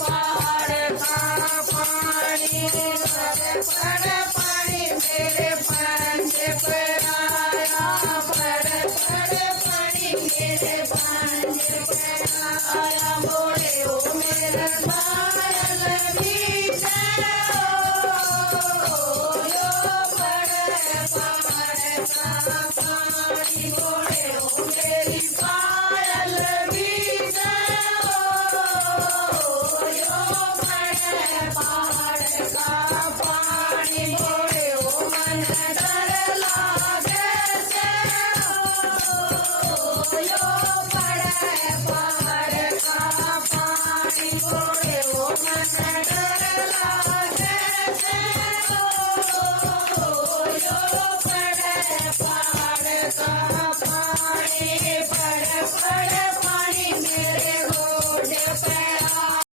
पहाड़ का पानी पड़ पानी मेरे पंज पर आया पड़ पानी मेरे पंज पर आया मोड़े ओ मेरे पायल बीच यो पड़ पहाड़ का पानी मोड़े ओ मेरी पायल बीच पहाड़ का पानी मोड़े ओ मन डर लागे से यो पड़े पहाड़ का पानी मोड़े ओ मन